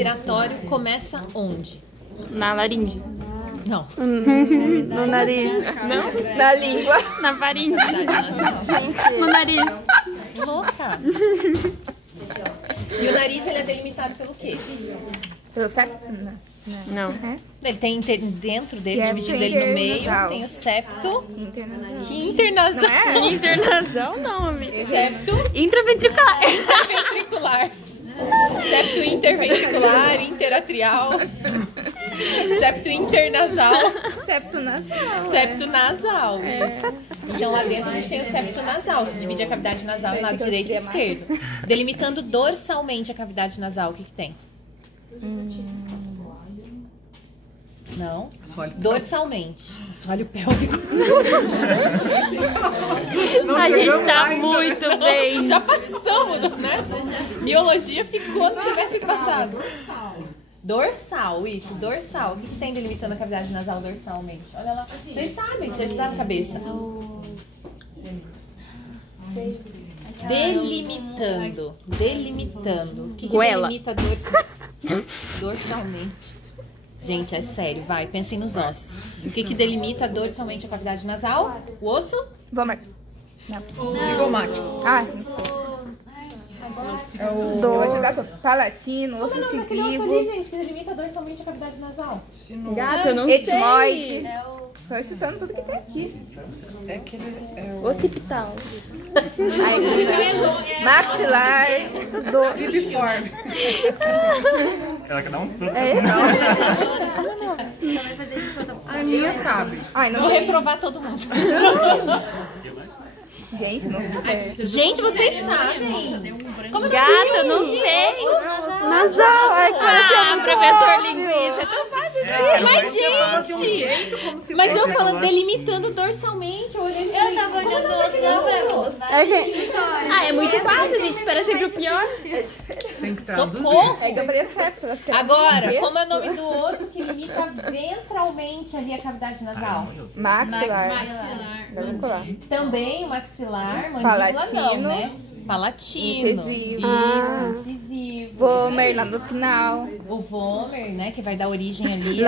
Respiratório começa onde? Na laringe. Não. No nariz. Não? Na língua. Na faringe. No nariz. Louca. E o nariz, ele é delimitado pelo quê? Pelo septo? Não. Ele tem dentro dele, Septo dividindo ele no meio, internasal. tem o septo. Internasal. Que internasal? Não é? Internasal não, amiga. Septo Intraventricular. ventricular. Septo interventricular, interatrial. Septo internasal. Septo nasal. Septo nasal. Então lá dentro a gente tem o septo nasal, que divide a cavidade nasal em lado direito e esquerdo. Delimitando dorsalmente a cavidade nasal, o que que tem? Não? Dorsalmente. Assoalho pélvico. A gente tá muito bem. Já passamos, né? Biologia ficou no semestre passado. Dorsal, isso, dorsal. O que tem delimitando a cavidade nasal dorsalmente? Olha lá. Vocês sabem, já estudaram a cabeça. Delimitando. Delimitando. O que Goela. delimita dorsalmente? Gente, é sério, vai, pensem nos ossos. O que delimita dorsalmente a cavidade nasal? O osso? Vamos. Cigomático. Ah, sim. Eu vou ajudar tudo. Palatino, osso Aquele osso ali, incisivo, gente, que delimita dorsalmente a cavidade nasal. Gata, eu não sei. etmoide. Tô chutando tudo que tem aqui. É aquele. É o. Occipital. Aí, maxilar. Filiforme. Ela quer dar um soco. A minha sabe. Ai, não Vou sei. reprovar todo mundo. Gente, não sei. Gente, vocês sabem. Como Gata, eu não sei. Nasal. Ah, professor linguiça. É tão fácil. Mas, gente! Mas eu falando, delimitando dorsalmente, olhando. Eu tava olhando Ah, é muito fácil, a gente espera sempre o pior. Tem que traduzir. Socorro! É que eu falei septo. Agora, como é o nome do osso que limita ventralmente ali a cavidade nasal? Maxilar. Deve colar. Também o maxilar, mandíbula não, Palatino. né? Palatino. Incisivo. Isso, incisivo. Vomer lá no final. O vomer, né? Que vai dar origem ali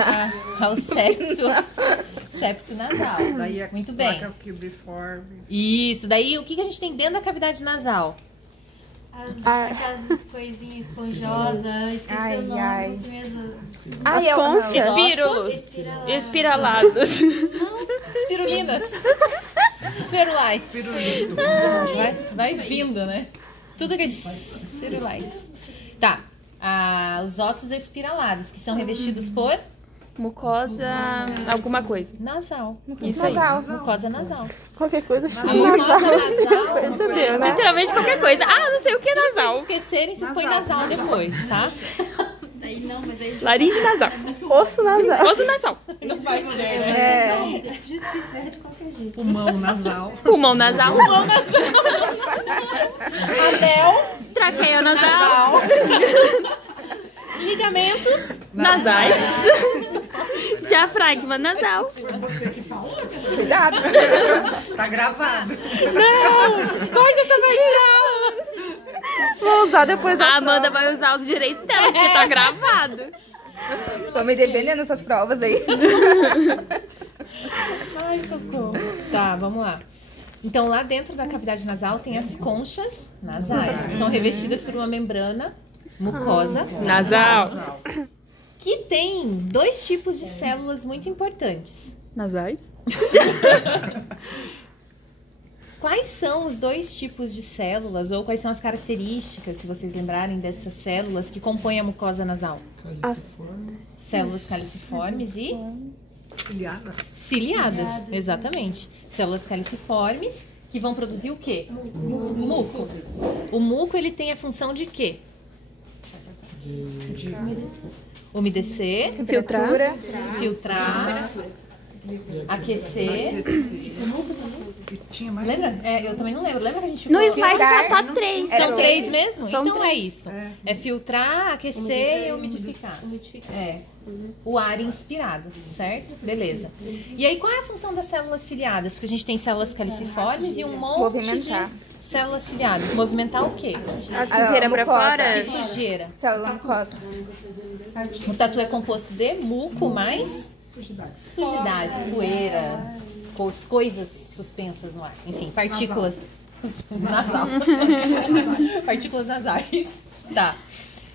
ao septo nasal. Daí a Muito bem. placa filiforme. Isso, daí o que a gente tem dentro da cavidade nasal? Aquelas coisinhas esponjosas, esqueci Ai, o nome ai. muito mesmo. Ai, é o não. Espírulos. Espiralados. Espirulinas. Spirulites. Vai vindo, né? Tudo que é spirulites. Tá. Os ossos espiralados, que são revestidos por Mucosa, alguma coisa. nasal. Isso aí. Nasal. Mucosa nasal. Qualquer coisa. A mucosa nasal. Percebeu, né? Literalmente qualquer coisa. Ah, não sei o que é Se vocês nasal. esquecerem, vocês põem nasal depois, tá? Daí não, mas aí Laringe nasal. Osso nasal. Osso nasal. Não vai ser, né? É. de qualquer jeito. Pulmão nasal. Pulmão nasal. Anel Traqueia nasal. nasal. Ligamentos. Nasais. Diafragma nasal. Cuidado. Tá gravado. Corta essa parte da aula. Vou usar depois A Amanda vai usar os direitos dela, porque tá gravado. Tô me defendendo essas provas aí. Ai, socorro. Tá, vamos lá. Então, lá dentro da cavidade nasal tem as conchas nasais, que são revestidas por uma membrana mucosa Nasal. que tem dois tipos de células muito importantes. Nasais. Quais são os dois tipos de células ou quais são as características, se vocês lembrarem dessas células que compõem a mucosa nasal? Células caliciformes e Ciliada. ciliadas, exatamente. Células caliciformes que vão produzir o quê? Muco. O muco, ele tem a função de quê? Umedecer, Temperatura. filtrar aquecer. E tinha mais. Lembra? Eu também não lembro. Lembra que a gente No ficou... Smart só Filtrar, tá 3. São 3 mesmo? São Então é três. isso. É filtrar, aquecer e umidificar. É. O ar inspirado, certo? Beleza. E aí, qual é a função das células ciliadas? Porque a gente tem células caliciformes e um monte Movimentar. de células ciliadas. Movimentar o quê? A sujeira pra mucosa. fora. Que sujeira. Célula mucosa. O tatu é composto de muco mais sujidades, poeira, coisas suspensas no ar. Enfim, partículas nasal. Partículas nasais. Tá.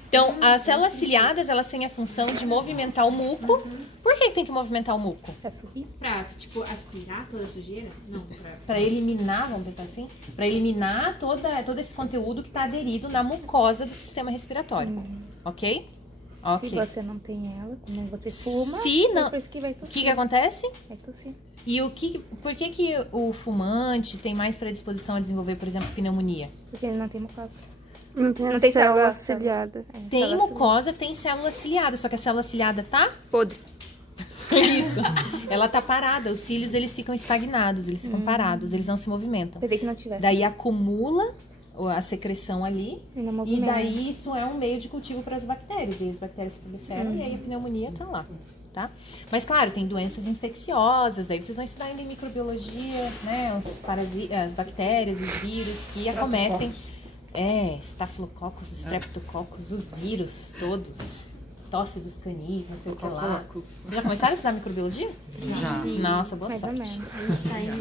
Então, as células ciliadas, elas têm a função de movimentar o muco. Por que tem que movimentar o muco? Pra subir. Pra, tipo, aspirar toda a sujeira? Não, pra... Para eliminar, vamos pensar assim, para eliminar todo esse conteúdo que está aderido na mucosa do sistema respiratório. Ok? Ok. Se você não tem ela, como você fuma, Se não- é por isso que vai O tossir. que acontece? Vai tossir. E por que o fumante tem mais predisposição a desenvolver, por exemplo, pneumonia? Porque ele não tem mucosa. Não tem, Não as tem células célula- ciliadas. Tem Célula mucosa, tem célula ciliada, só que a célula ciliada tá Podre. isso. Ela tá parada, os cílios eles ficam estagnados, eles ficam parados, eles não se movimentam. Pensei que não tivesse. Daí acumula a secreção ali Ainda e movimenta. daí isso é um meio de cultivo para as bactérias e as bactérias se proliferam e aí a pneumonia tá lá, tá? Mas claro, tem doenças infecciosas, daí vocês vão estudar ainda em microbiologia, né, as bactérias, os vírus que acometem estafilococcus, streptococcus, os vírus todos, tosse dos canis, não sei o que lá. Vocês já começaram a estudar microbiologia? Já. Nossa, boa Mais ou sorte. menos. A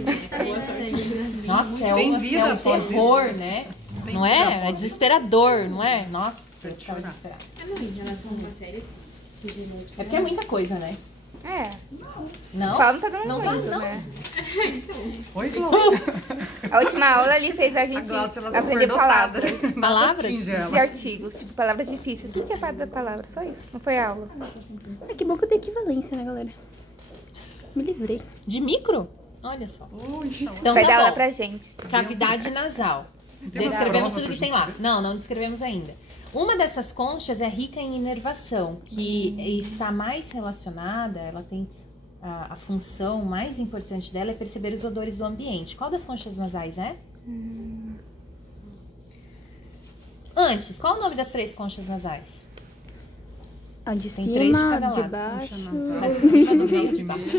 gente tá indo Nossa, Tem é vida um após terror, isso. né? Tem Não vida é? após É desesperador, não é? Nossa, eu Pode tava chorar. desesperada. Em relação a bactérias, É porque é muita coisa, né? É. Não? O Paulo não tá dando Não tá, muito, não. né? Oi, Glaucia. A última aula ali fez a A gente Glaucia, ela é aprender superdotada. palavras. Palavras? Atinge De ela. artigos, tipo, palavras difíceis. O que é cada palavra? Só isso. Não foi aula. Ai, que bom que eu tenho equivalência, né, galera? Me livrei. De micro? Olha só. Ui, chama. Então Vai tá dar aula bom. pra gente. Cavidade nasal. Tem uma Descrevemos prova tudo que pra tem gente lá. ver? Não descrevemos ainda. Uma dessas conchas é rica em inervação, que está mais relacionada, ela tem a função mais importante dela é perceber os odores do ambiente. Qual das conchas nasais é? Antes, qual o nome das 3 conchas nasais? A de Tem 3 de cima, cada de lado. baixo. A de cima, do meio e de baixo.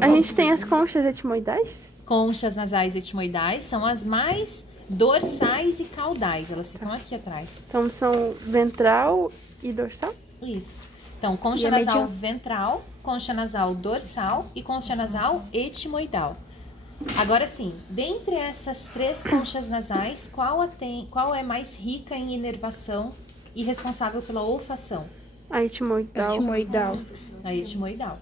A gente tem as conchas etimoidais? Conchas nasais etimoidais são as mais dorsais e caudais. Elas ficam aqui atrás. Então são ventral e dorsal? Isso. Então, concha E a nasal medial? ventral, concha nasal dorsal e concha nasal etimoidal. Agora sim, dentre essas 3 conchas nasais, qual é mais rica em inervação e responsável pela olfação? A etimoidal. A etimoidal.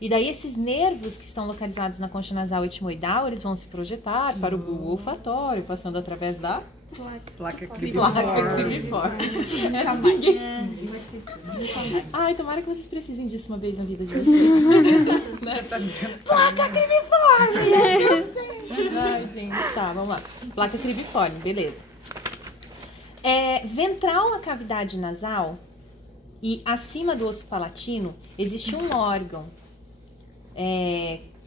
E daí esses nervos que estão localizados na concha nasal etimoidal, eles vão se projetar para o bulbo olfatório, passando através da Placa placa cribiforme. Essa ninguém... Ai, tomara que vocês precisem disso uma vez na vida de vocês. Né? Tá dizendo. Placa cribiforme! Ai, gente, tá, vamos lá. Placa cribiforme, beleza. Ventral na cavidade nasal e acima do osso palatino existe um órgão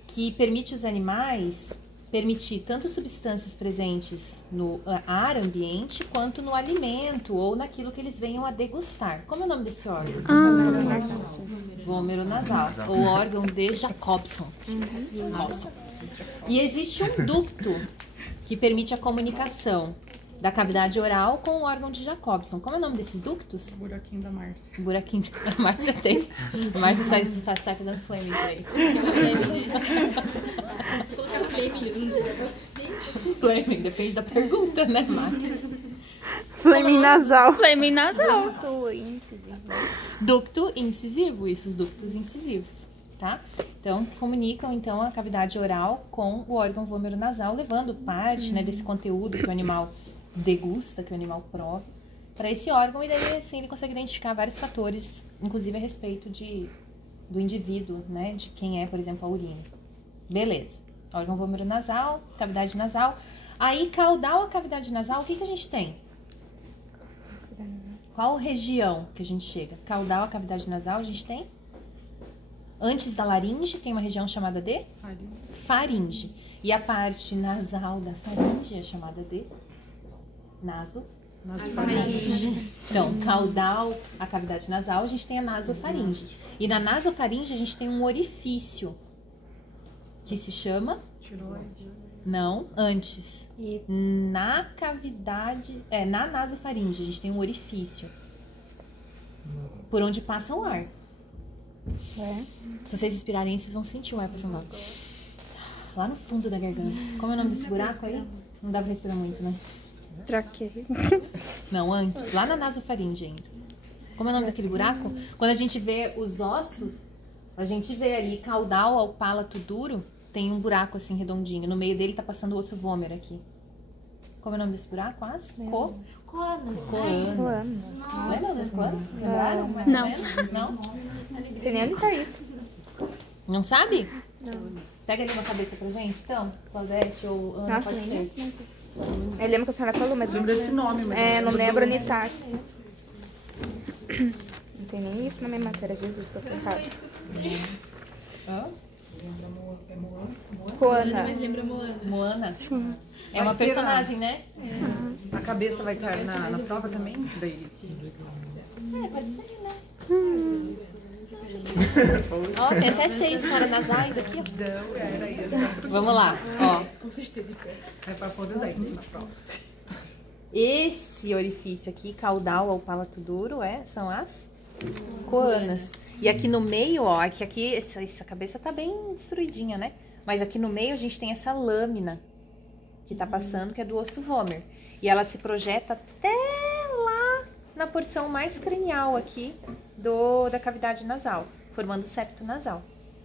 que permite os animais permitir tanto substâncias presentes no ar ambiente quanto no alimento ou naquilo que eles venham a degustar. Como é o nome desse órgão? Vômero nasal, ou órgão de Jacobson. Jacobson. E existe um ducto que permite a comunicação da cavidade oral com o órgão de Jacobson. Como é o nome desses ductos? Buraquinho da Márcia. O buraquinho da Márcia tem. A Márcia sai fazendo flaming aí. se colocar flame, não sei se é o suficiente. Flaming, depende da pergunta, né, Márcia? Flame nasal. Flame nasal. Ducto incisivo. Ducto incisivo, isso, os ductos incisivos, tá? Então, comunicam, então, a cavidade oral com o órgão vômero nasal, levando parte, né, desse conteúdo que o animal degusta, que o animal prova, para esse órgão, e daí, assim, ele consegue identificar vários fatores, inclusive a respeito do indivíduo, né, de quem é, por exemplo, a urina. Beleza. Órgão vômero nasal, cavidade nasal. Aí, caudal a cavidade nasal, o que a gente tem? Qual região que a gente chega? Caudal a cavidade nasal, a gente tem? Antes da laringe tem uma região chamada de faringe. E a parte nasal da faringe é chamada de nasofaringe. Então, caudal, a cavidade nasal, a gente tem a nasofaringe. E na nasofaringe a gente tem um orifício que se chama... Não, antes. Na cavidade... na nasofaringe a gente tem um orifício por onde passa o ar. Se vocês inspirarem, vocês vão sentir o ar passando lá. Lá no fundo da garganta. Como é o nome desse buraco aí? Não dá pra respirar muito, né? Traqueia. Não, antes. Lá na nasofaringe ainda. Como é o nome daquele buraco? Quando a gente vê os ossos, a gente vê ali caudal ao palato duro, tem um buraco assim redondinho. No meio dele tá passando o osso vômer aqui. Como é o nome desse buraco? Coanas. Coanas. Lembra das coanas? Lembraram? Não. Não? Não sei nem onde tá isso. Não sabe? Não. Pega ali uma cabeça pra gente, então. Claudete ou Ana, Nossa, pode nem ser. Eu lembro que a senhora falou, mas Lembro desse nome, mas não lembro onde tá. Não tem nem isso na minha matéria, Jesus, tô ferrado. Hã? Coana. Mas lembra Moana. Moana? É uma personagem, né? a cabeça vai estar na prova também? Daí. Pode ser, né? Ó, tem até 6 paranasais aqui, ó. Não, era isso. Vamos lá, ó. Com certeza. É pra pôr o 10 na prova. Esse orifício aqui, caudal ao palato duro, são as coanas. E aqui no meio, ó, aqui essa cabeça tá bem destruidinha, né? Mas aqui no meio a gente tem essa lâmina que tá passando, que é do osso vômer. E ela se projeta até lá na porção mais cranial aqui da cavidade nasal, formando o septo nasal,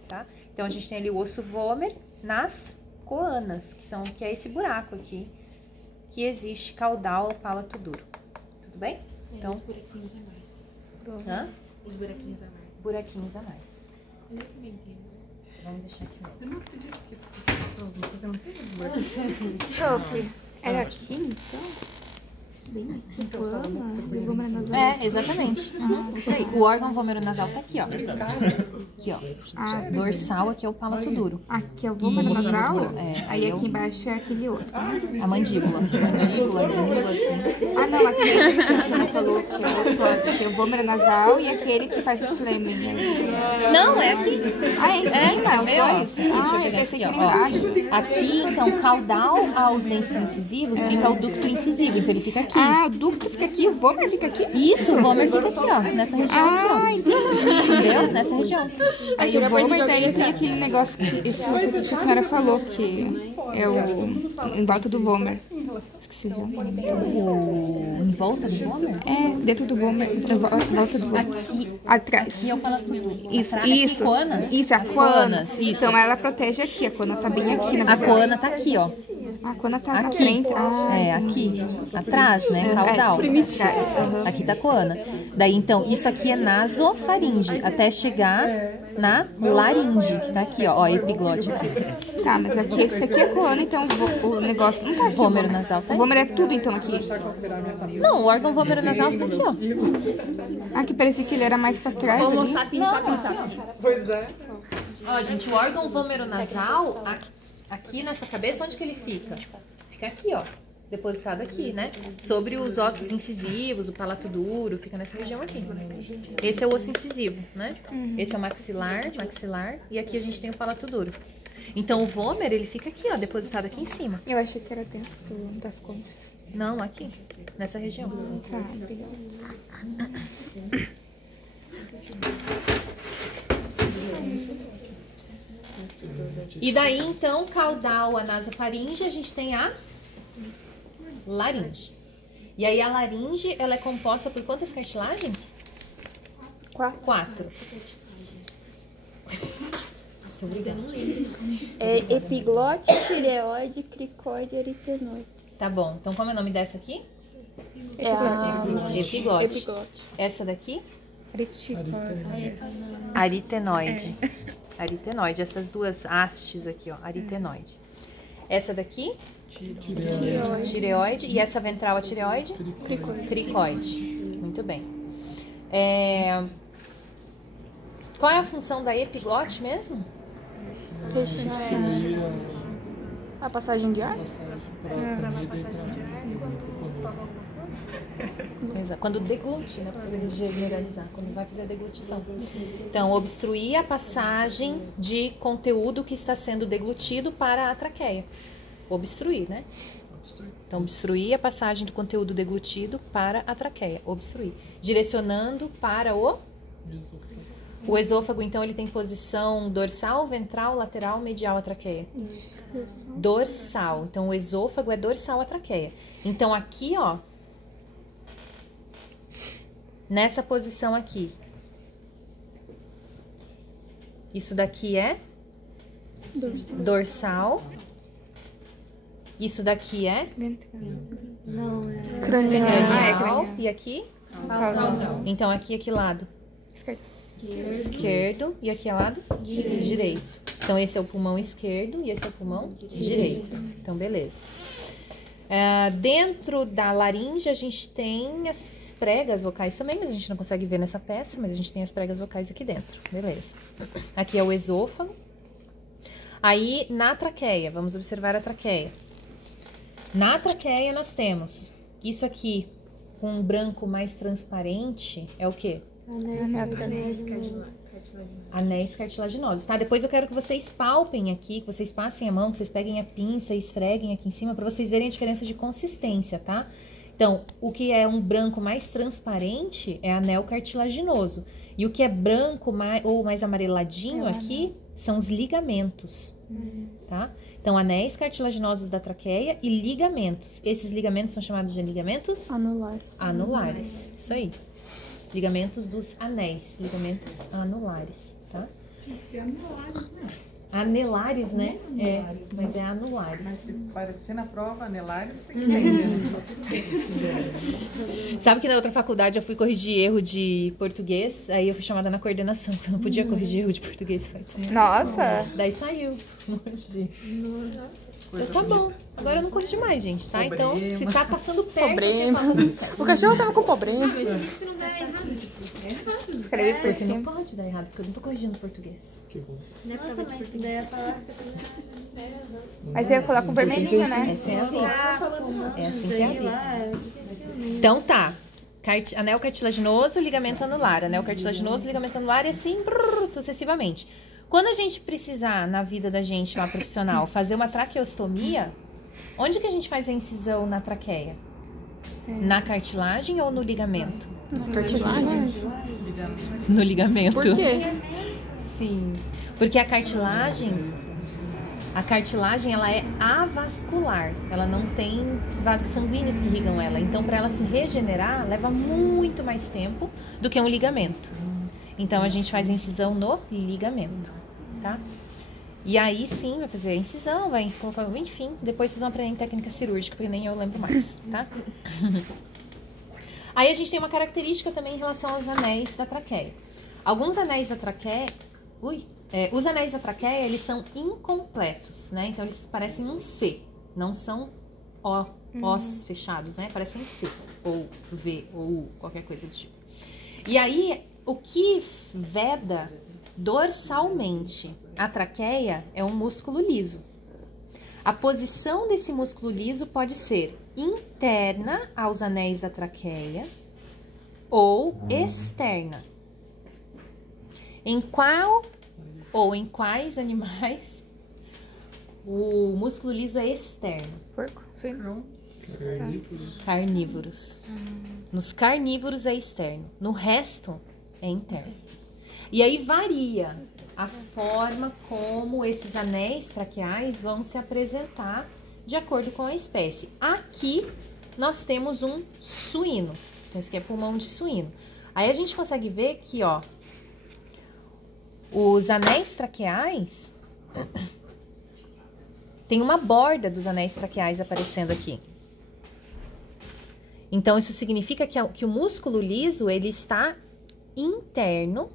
tá? Então a gente tem ali o osso vômer nas coanas, que é esse buraco aqui, que existe caudal ao palato duro. Tudo bem? Então, Os buraquinhos a mais. hã? Os buraquinhos a mais. Buraquinhos a mais. Olha que bem tem. Vamos deixar aqui mesmo. Eu não acredito que as pessoas vão fazer um buraco. Prof, era aqui, então? Bem aqui, Coana, do vômero nasal. Exatamente. Isso aí. O órgão vômero-nasal tá aqui, ó. Aqui, ó. Dorsal, aqui é o palato duro. Aqui é o vômero nasal? Aí eu- aqui embaixo é aquele outro. A mandíbula. Mandíbula, língua, assim. Ah, não, aquele que a senhora falou que é outro órgão, que é o vômero nasal e aquele que faz o Fleming. Né? Não, é aqui. Ah, é em cima? Vê, ó. Os dois? Deixa eu Ah, eu pegar pensei esse que aqui, era ó. embaixo. Aqui, então, caudal aos dentes incisivos, fica o ducto incisivo. Então, ele fica aqui. Ah, o ducto fica aqui, o vômero fica aqui? Isso, o vômer fica aqui, ó. Nessa região aqui, ó. Ah, entendi. Entendeu? Nessa região. Aí o vômero daí tem aquele negócio que a senhora falou, que é o em volta do vômero. Esqueci já. Em volta do vômer? É, dentro do vômero, em volta do vômero. Atrás. Aqui é o palato duro. Isso, Aqui, isso. coana? Isso, a As coana. coanas, isso. Então ela protege aqui, a coana tá bem aqui, na A verdade. coana tá aqui, ó. A coana tá na Aqui. frente. Ah, Aqui. Atrás, né? Caudal. Aqui tá a coana. Daí, então, isso aqui é nasofaringe, até chegar na laringe, que tá aqui, ó. Ó, epiglote aqui. tá, mas aqui, esse aqui é coana, então o negócio não tá aqui. Vômero nasal tá O aí. vômero é tudo, então, aqui. Não, o órgão vômero nasal fica aqui, ó. Ah, que parecia que ele era mais pra trás ali. Pois é. Ó, gente, o órgão vômero nasal, aqui nessa cabeça, onde que ele fica? Fica aqui, ó. Depositado aqui, né? Sobre os ossos incisivos, o palato duro, fica nessa região aqui. Esse é o osso incisivo, né? Esse é o maxilar, e aqui a gente tem o palato duro. Então o vômer, ele fica aqui, ó, depositado aqui em cima. Eu achei que era dentro das conchas. Não, aqui, nessa região. Tá, obrigada. E daí, então, caudal a nasofaringe, a gente tem a laringe. E aí a laringe, ela é composta por quantas cartilagens? 4. Nossa, obrigada. É epiglote, tireoide, cricoide e aritenoide. Tá bom, então como é o nome dessa aqui? É a Epiglote. epiglote. Essa daqui? Reticose. Aritenoide. Aritenoide, essas duas hastes aqui, ó, aritenoide. Essa daqui? Tireoide. E essa ventral, a tireoide? Cricoide. Muito bem. Qual é a função da epiglote mesmo? A passagem de ar? Exato. Quando deglute, né? Pra você generalizar, quando vai fazer a deglutição. Então, obstruir a passagem de conteúdo que está sendo deglutido para a traqueia. Obstruir, né? Então, obstruir a passagem do conteúdo deglutido para a traqueia. Obstruir. Direcionando para o esôfago, então, ele tem posição dorsal, ventral, lateral, medial à traqueia? Dorsal. Então, o esôfago é dorsal à traqueia. Então, aqui, ó, nessa posição aqui, isso daqui é dorsal. Isso daqui é cranial. E aqui? Então, aqui é que lado? Esquerdo. E aqui é lado? Direito. Então, esse é o pulmão esquerdo e esse é o pulmão direito. Então, beleza. Dentro da laringe, a gente tem as pregas vocais também, mas a gente não consegue ver nessa peça, mas a gente tem as pregas vocais aqui dentro. Beleza. Aqui é o esôfago. Aí, na traqueia, vamos observar a traqueia. Na traqueia, nós temos isso aqui, com um branco mais transparente, é o quê? Anéis cartilaginosos, tá? Depois eu quero que vocês palpem aqui, que vocês passem a mão, que vocês peguem a pinça e esfreguem aqui em cima, pra vocês verem a diferença de consistência, tá? Então, o que é um branco mais transparente é anel cartilaginoso. E o que é branco ou mais amareladinho aqui são os ligamentos, tá? Então, anéis cartilaginosos da traqueia e ligamentos. Esses ligamentos são chamados de ligamentos? Anulares. Isso aí. Ligamentos dos anéis. Ligamentos anulares, tá? Tem que ser anulares, né? Anelares, né? Mas é anulares. Mas se parecer na prova, anelares, você entende. Sabe que na outra faculdade eu fui corrigir erro de português, aí eu fui chamada na coordenação, eu não podia corrigir erro de português. Nossa! Daí saiu. Tá bom, agora eu não corrijo mais, gente, tá? Então, se tá passando perto, você fala tudo certo. O cachorro tava com problema. Mas por que você não dá errado? Escreve por Porque não cima. pode dar errado, porque eu não tô corrigindo português. Nossa, mas isso daí é a palavra que eu tô Mas eu ia colocar com vermelhinho, né? Essa é a vida. É assim que é a vida. Então tá. Anel cartilaginoso, ligamento anular. Anel cartilaginoso, ligamento anular e assim sucessivamente. Quando a gente precisar, na vida da gente lá profissional, fazer uma traqueostomia, onde que a gente faz a incisão na traqueia? Na cartilagem ou no ligamento? Na cartilagem? No ligamento. Por quê? Sim, porque a cartilagem ela é avascular, ela não tem vasos sanguíneos que irrigam ela, então para ela se regenerar leva muito mais tempo do que um ligamento. Então a gente faz a incisão no ligamento, tá? E aí sim vai fazer a incisão, vai colocar, enfim, depois vocês vão aprender em técnica cirúrgica, porque nem eu lembro mais, tá? Aí a gente tem uma característica também em relação aos anéis da traqueia. Alguns anéis da traqueia, os anéis da traqueia, eles são incompletos, né? Então, eles parecem um C, não são Os fechados, né? Parecem C, ou V, ou U, qualquer coisa do tipo. E aí, o que veda dorsalmente a traqueia é um músculo liso. A posição desse músculo liso pode ser interna aos anéis da traqueia ou externa. Em qual ou em quais animais o músculo liso é externo? Porco? Suíno? Carnívoros. Nos carnívoros é externo, no resto é interno. E aí varia a forma como esses anéis traqueais vão se apresentar de acordo com a espécie. Aqui nós temos um suíno, então isso aqui é pulmão de suíno. Aí a gente consegue ver que, ó, os anéis traqueais, tem uma borda dos anéis traqueais aparecendo aqui. Então, isso significa que o músculo liso, ele está interno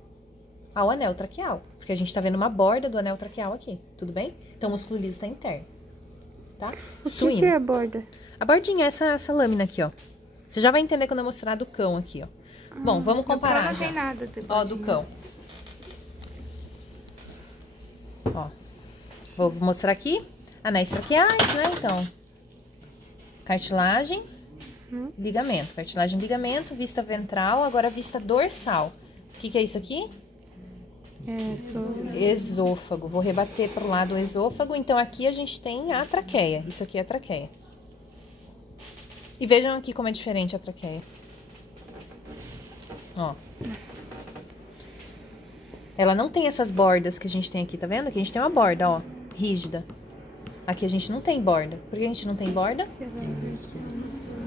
ao anel traqueal. Porque a gente está vendo uma borda do anel traqueal aqui, tudo bem? Então, o músculo liso está interno, tá? O que é a borda? A bordinha é essa lâmina aqui, ó. Você já vai entender quando eu mostrar do cão aqui, ó. Bom, vamos comparar Não tem já. nada. Ó, do cão. Ó, vou mostrar aqui. Anéis traqueais, né? Então, cartilagem, ligamento. Cartilagem, ligamento, vista ventral, agora vista dorsal. O que é isso aqui? Esôfago. Vou rebater pro lado o esôfago. Então, aqui a gente tem a traqueia. Isso aqui é a traqueia. E vejam aqui como é diferente a traqueia. Ó. Ela não tem essas bordas que a gente tem aqui, tá vendo? Aqui a gente tem uma borda, ó, rígida. Aqui a gente não tem borda. Por que a gente não tem borda?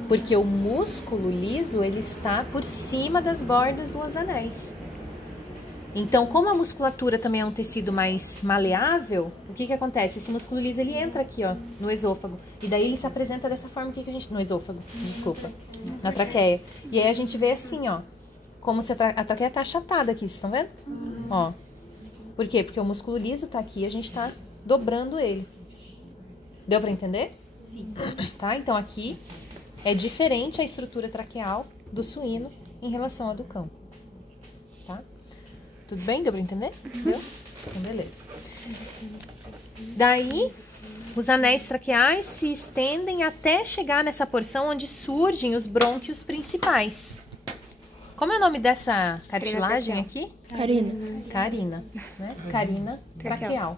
Porque o músculo liso, ele está por cima das bordas dos anéis. Então, como a musculatura também é um tecido mais maleável, o que que acontece? Esse músculo liso, ele entra aqui, ó, no esôfago. E daí ele se apresenta dessa forma aqui que a gente... No esôfago, desculpa. Na traqueia. E aí a gente vê assim, ó, como se a traqueia tá achatada aqui, vocês estão vendo? Ó. Por quê? Porque o músculo liso tá aqui e a gente tá dobrando ele. Deu pra entender? Sim. Tá? Então, aqui é diferente a estrutura traqueal do suíno em relação à do cão. Tá? Tudo bem? Deu pra entender? Deu? Então, beleza. Daí, os anéis traqueais se estendem até chegar nessa porção onde surgem os brônquios principais. Como é o nome dessa cartilagem aqui? Carina. Carina, né? Carina traqueal.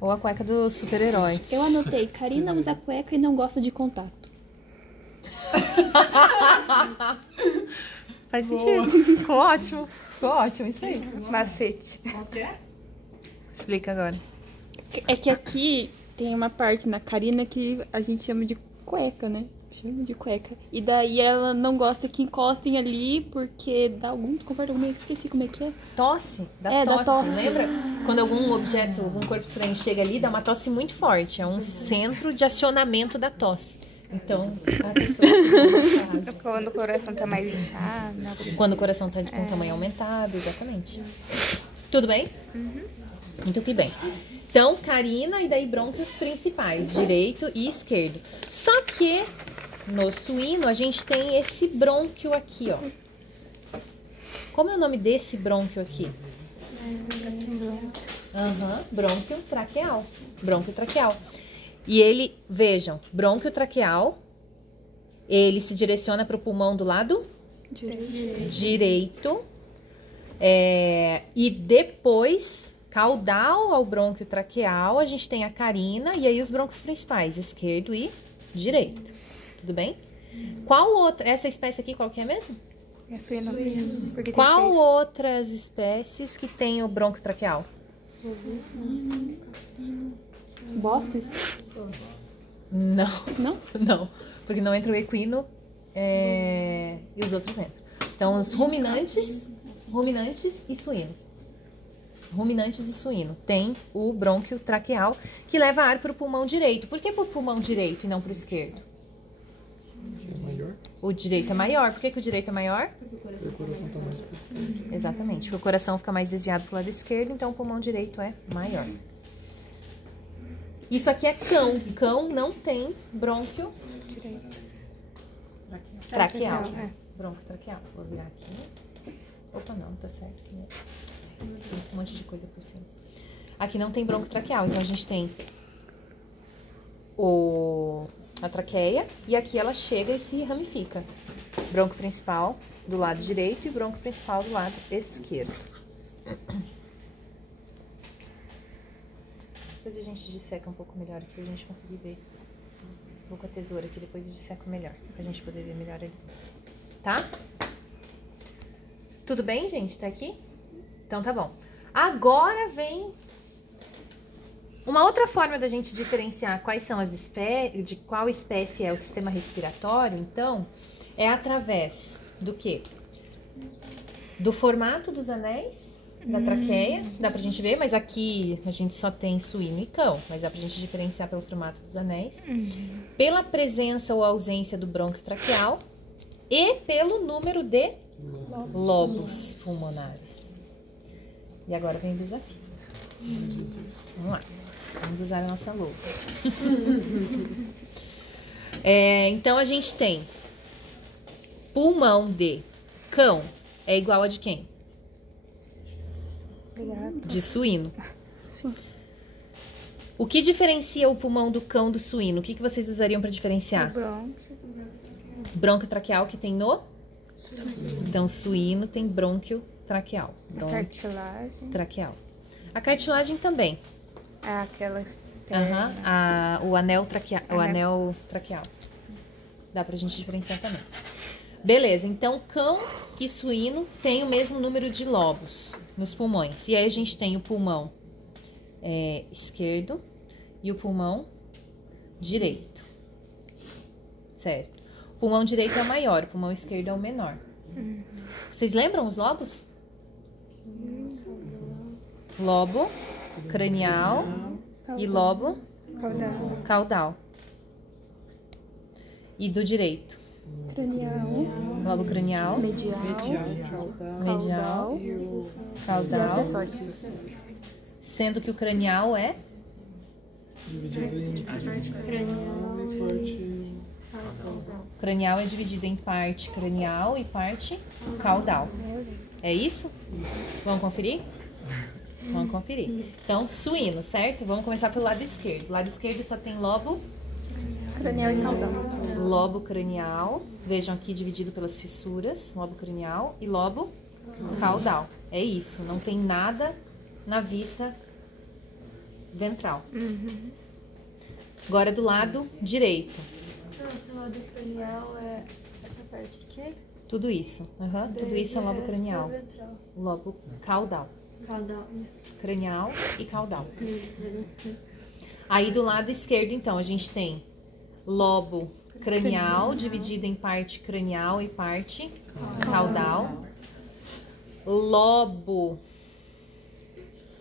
Ou a cueca do super-herói. Eu anotei, Karina usa cueca e não gosta de contato. Faz sentido. Ficou ótimo. Ficou ótimo, isso aí. Macete. Explica agora. É que aqui tem uma parte na Karina que a gente chama de cueca, né? Chama de cueca. E daí ela não gosta que encostem ali porque dá algum desconforto. Esqueci como é que é. Tosse. Dá tosse. Lembra? Quando algum objeto, algum corpo estranho chega ali, dá uma tosse muito forte. É um centro de acionamento da tosse. Então, a pessoa... Quando o coração tá mais inchado. Quando o coração tá com tamanho aumentado, exatamente. Tudo bem? Muito que bem. Então, carina e daí brônquios principais, direito e esquerdo. Só que no suíno a gente tem esse brônquio aqui, ó. Como é o nome desse brônquio aqui? Brônquio traqueal. Brônquio traqueal. E ele, vejam, brônquio traqueal, ele se direciona para o pulmão do lado direito. E depois, caudal ao brônquio traqueal, a gente tem a carina e aí os brônquios principais, esquerdo e direito. Tudo bem? Qual outra? Essa espécie aqui, qual que é mesmo? É suíno. Qual outras espécies que tem o brônquio traqueal? Bosses? Não. Não? Não. Porque não entra o equino e os outros entram. Então, os ruminantes e suíno. Ruminantes e suíno. Tem o brônquio traqueal que leva ar para o pulmão direito. Por que para o pulmão direito e não para o esquerdo? O direito é maior. Por que o direito é maior? Porque o coração tá mais pra esquerda. Exatamente. Porque o coração fica mais desviado para o lado esquerdo, então o pulmão direito é maior. Isso aqui é cão. Cão não tem brônquio traqueal. Brônquio traqueal. Vou virar aqui. Opa, não, tá certo. Tem esse monte de coisa por cima. Aqui não tem brônquio traqueal, então a gente tem a traqueia e aqui ela chega e se ramifica. Brônquio principal do lado direito e brônquio principal do lado esquerdo. Depois a gente disseca um pouco melhor aqui pra gente conseguir ver. Vou com a tesoura aqui, depois eu disseco melhor, pra gente poder ver melhor ali. Tá? Tudo bem, gente? Tá aqui? Então tá bom. Agora vem uma outra forma da gente diferenciar quais são as espécies, de qual espécie é o sistema respiratório, então, é através do quê? Do formato dos anéis da traqueia, dá pra gente ver, mas aqui a gente só tem suíno e cão, mas dá pra gente diferenciar pelo formato dos anéis, pela presença ou ausência do brônquio traqueal e pelo número de lobos pulmonares. E agora vem o desafio. Vamos lá, vamos usar a nossa lousa. Então a gente tem pulmão de cão é igual a de quem? De suíno. Sim. O que diferencia o pulmão do cão do suíno? O que vocês usariam para diferenciar? Brônquio traqueal que tem no? Então, suíno tem brônquio traqueal. Cartilagem. Traqueal. A cartilagem também. Aquelas. O anel traqueal. Dá pra gente diferenciar também. Beleza, então cão e suíno têm o mesmo número de lobos nos pulmões. E aí a gente tem o pulmão esquerdo e o pulmão direito. Certo. O pulmão direito é o maior, o pulmão esquerdo é o menor. Vocês lembram os lobos? Lobo cranial e lobo caudal. E do direito? Lobo cranial, medial, caudal, sendo que o cranial é dividido em parte cranial e parte caudal. É isso? Vamos conferir? Vamos conferir. Então, suíno, certo? Vamos começar pelo lado esquerdo. O lado esquerdo só tem lobo Cranial e caudal. Lobo cranial, vejam aqui dividido pelas fissuras, lobo cranial e lobo caudal. É isso, não tem nada na vista ventral. Agora do lado direito. O lado cranial é essa parte aqui? Tudo isso. Tudo isso é lobo cranial. Ventral. Lobo caudal. Caudal. Cranial e caudal. Aí do lado esquerdo, então, a gente tem lobo cranial, dividido em parte cranial e parte caudal. Lobo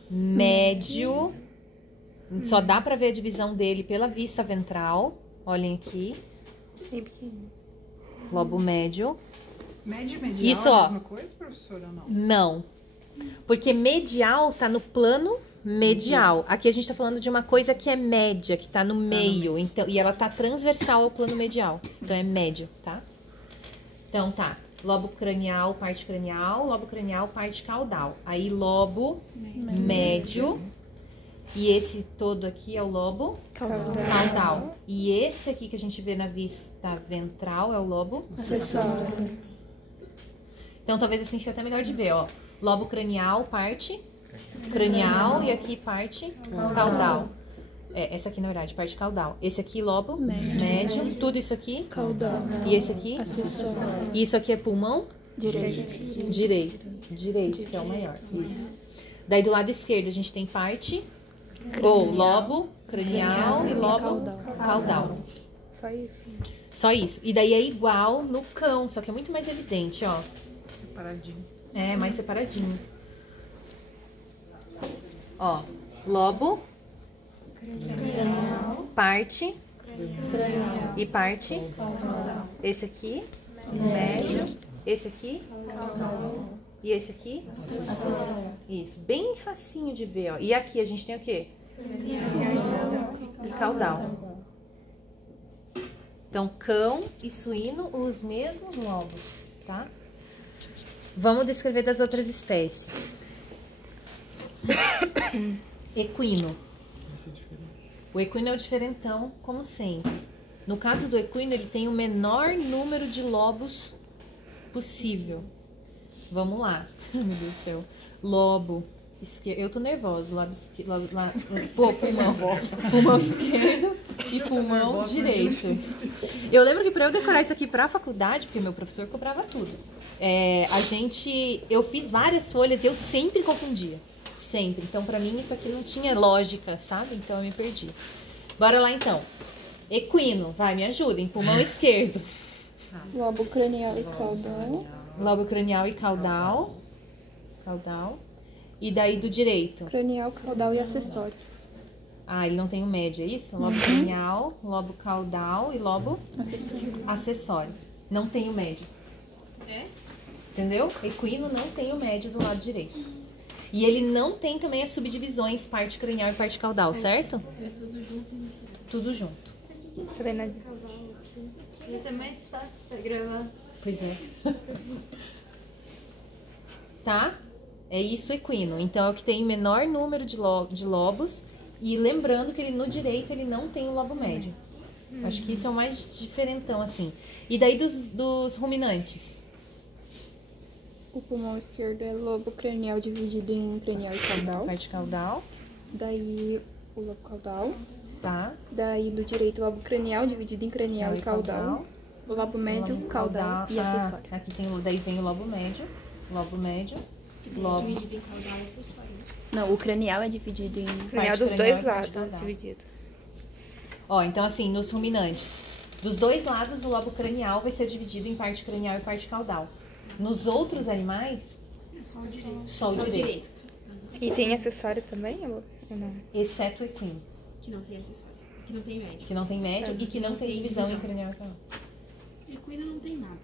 médio. Só dá pra ver a divisão dele pela vista ventral. Olhem aqui. Lobo médio. Médio e medial Isso, é ó. a mesma coisa, professora, ou não? Não. Porque medial tá no plano medial. Aqui a gente tá falando de uma coisa que é média, que tá no meio. Então, e ela tá transversal ao plano medial. Então é médio, tá? Então tá. Lobo cranial, parte cranial. Lobo cranial, parte caudal. Aí lobo médio. E esse todo aqui é o lobo caudal. E esse aqui que a gente vê na vista ventral é o lobo acessório. Então talvez assim fique até melhor de ver, ó. Lobo cranial, parte cranial e aqui parte caudal. Essa aqui na verdade, parte caudal. Esse aqui lobo médio, tudo isso aqui caudal. E esse aqui acessório. E isso aqui é pulmão direito, que é o maior. Isso. Daí do lado esquerdo a gente tem parte ou lobo cranial e lobo caudal. Só isso. E daí é igual no cão, só que é muito mais evidente, ó. Separadinho. É, mais separadinho. Ó, lobo, parte e parte. Esse aqui, médio. Esse aqui, e esse aqui. Isso, bem facinho de ver, ó. E aqui a gente tem o quê? E caudal. Então, cão e suíno, os mesmos lobos, tá? Vamos descrever das outras espécies. Equino. O equino é o diferentão, como sempre. No caso do equino, ele tem o menor número de lobos possível. Vamos lá. Meu Deus do céu. Lobo esquerdo. Eu tô nervosa. Pulmão esquerdo e pulmão direito. Eu lembro que pra eu decorar isso aqui pra faculdade, porque meu professor cobrava tudo. Eu fiz várias folhas e eu sempre confundia. Sempre. Então, pra mim, isso aqui não tinha lógica, sabe? Então, eu me perdi. Bora lá, então. Equino. Vai, me ajudem. Pulmão esquerdo. Lobo cranial e caudal. Lobo cranial e caudal. Caudal. E daí do direito? Cranial, caudal e acessório. Ah, ele não tem o médio, é isso? Lobo cranial, lobo caudal e lobo Acessório. acessório. Não tem o médio. Entendeu? Equino não tem o médio do lado direito. E ele não tem também as subdivisões, parte cranial e parte caudal, certo? É tudo junto e misturado. Tudo junto. Tá vendo ali? Esse é mais fácil pra gravar. Pois é. Tá? É isso, equino. Então, é o que tem menor número de lobos. E lembrando que ele no direito ele não tem o lobo médio. Acho que isso é o mais diferentão, assim. E daí dos ruminantes? O pulmão esquerdo é lobo cranial dividido em cranial e caudal. Parte caudal, Daí o lobo caudal. tá? Daí do direito o lobo cranial dividido em cranial e caudal. O lobo médio, Lobo caudal e acessório. Aqui daí vem o lobo médio, lobo. Dividido em caudal e acessório. Não, o cranial é dividido em... Cranial dos cranial dois e parte lados, caudal. dividido. Ó, então assim, nos ruminantes, dos dois lados o lobo cranial vai ser dividido em parte cranial e parte caudal. Nos outros animais, Só o direito. só o direito, E tem acessório também, amor? Ou não? exceto o equino, Que não tem acessório. Que não tem médico. que não tem médio e que não tem divisão em divisão. cranial e caudal. Equino não tem nada.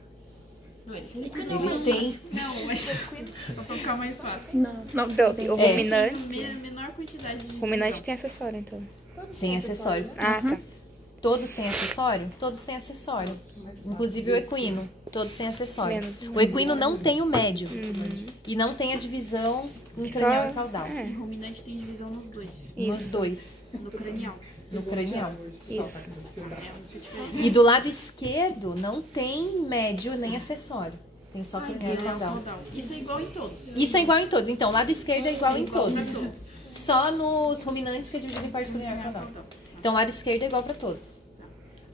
Não, ele tem Ele equino. tem, Não, mas só pra ficar mais fácil. Não, Então, o É. ruminante. Menor quantidade de Ruminante divisão. tem acessório, então. tem acessório. Ah, tá. Todos têm acessório? Todos têm acessório. Inclusive o equino. Todos têm acessório. Menos. O equino não tem o médio. E não tem a divisão em cranial e caudal. É, O ruminante tem divisão nos dois. Nos dois. No cranial. No cranial. isso. E do lado esquerdo não tem médio nem acessório. Tem só cranial e caudal. Caudal. Isso é igual em todos. Isso é igual em todos. Então, o lado esquerdo é igual em Igual todos. pra todos. Só nos ruminantes que é dividido em parte cranial e caudal. Então, o lado esquerdo é igual para todos.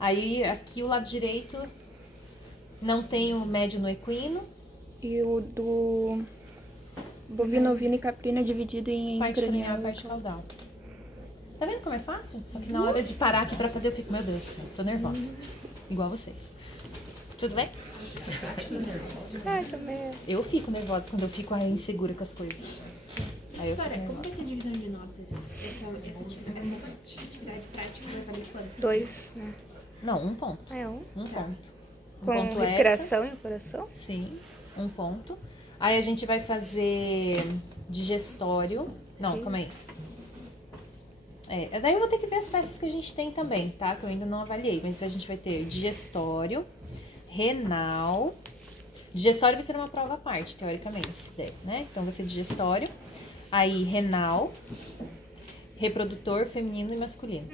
Aí, aqui o lado direito não tem o médio no equino, E o do bovino, ovino e caprino é dividido em parte cranial cranial e parte caudal. Tá vendo como é fácil? Só que na hora de parar aqui pra fazer, eu fico, meu Deus, tô nervosa. Igual vocês. Tudo bem? Ah, também. Eu fico nervosa quando eu fico insegura com as coisas. Aí eu fico Sora, como nervosa. vai ser a divisão de notas? Essa atividade prática vai valer quanto? 2, né? Não, um ponto. Ah, é um. Um ponto. Um Com ponto respiração e o coração? Sim, um ponto. Aí a gente vai fazer digestório. Não, calma aí. Daí eu vou ter que ver as peças que a gente tem também, tá? Que eu ainda não avaliei. Mas a gente vai ter digestório, renal. Digestório vai ser uma prova à parte, teoricamente, se der, né? Então vai ser digestório. Aí renal, reprodutor feminino e masculino.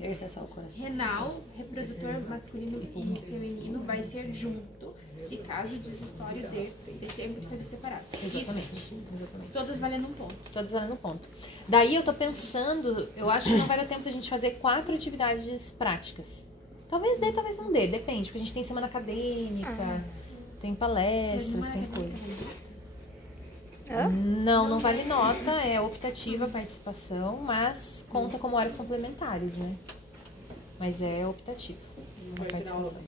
Esse é só o coração. Renal, reprodutor masculino e feminino vai ser junto, se caso o digestório dê tempo de fazer separado. Exatamente. Isso. Exatamente. Todas valendo um ponto. Todos valendo ponto. Daí eu tô pensando, eu acho que não vai dar tempo da gente fazer 4 atividades práticas. Talvez dê, talvez não dê, depende, porque a gente tem semana acadêmica, tem palestras, tem coisa. Hã? Não vale nota, é optativa a participação, mas conta como horas complementares, né? Mas é optativo a participação.